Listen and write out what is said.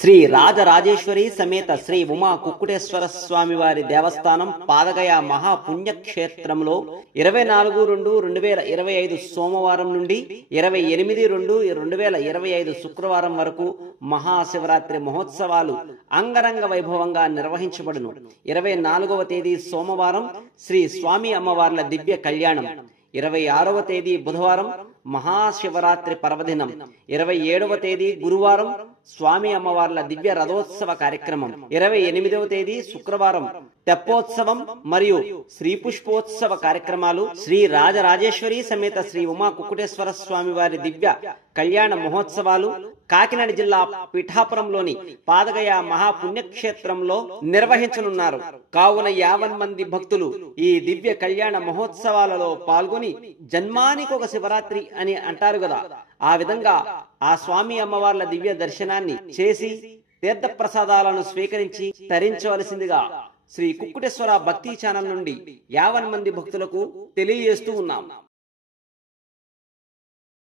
శ్రీ రాజరాజేశ్వరి సమేత శ్రీ ఉమా కుక్కుటేశ్వర స్వామి వారి దేవస్థానం పాదగయ మహాపుణ్యక్షేత్రంలో 24/2/2025 సోమవారం నుండి 28/2/2025 శుక్రవారం వరకు మహాశివరాత్రి మహోత్సవాలు అంగరంగ వైభవంగా నిర్వహించబడును. 24వ తేదీ సోమవారం శ్రీ స్వామి అమ్మవార్ల దివ్య కళ్యాణం, 26వ తేదీ బుధవారం మహాశివరాత్రి పర్వదినం, 27వ తేదీ గురువారం స్వామి అమ్మవార్ల దివ్య రథోత్సవ కార్యక్రమం, 28వ తేదీ శుక్రవారం తెప్పోత్సవం మరియు శ్రీ పుష్పోత్సవ కార్యక్రమాలు, శ్రీ రాజరాజేశ్వరి సమేత శ్రీ ఉమా కుక్కుటేశ్వర స్వామి వారి దివ్య కళ్యాణ మహోత్సవాలు కాకినాడ జిల్లా పిఠాపురంలోని పాదగయ మహాపుణ్యక్షేత్రంలో నిర్వహించనున్నారు. కావున 50 మంది భక్తులు ఈ దివ్య కళ్యాణ మహోత్సవాలలో పాల్గొని జన్మానికి ఒక శివరాత్రి అని అంటారు కదా, ఆ విధంగా ఆ స్వామి అమ్మవార్ల దివ్య దర్శనాన్ని చేసి తీర్థ ప్రసాదాలను స్వీకరించి తరించవలసిందిగా శ్రీ కుక్కుటేశ్వర భక్తి ఛానల్ నుండి 50 మంది భక్తులకు తెలియజేస్తూ ఉన్నాం.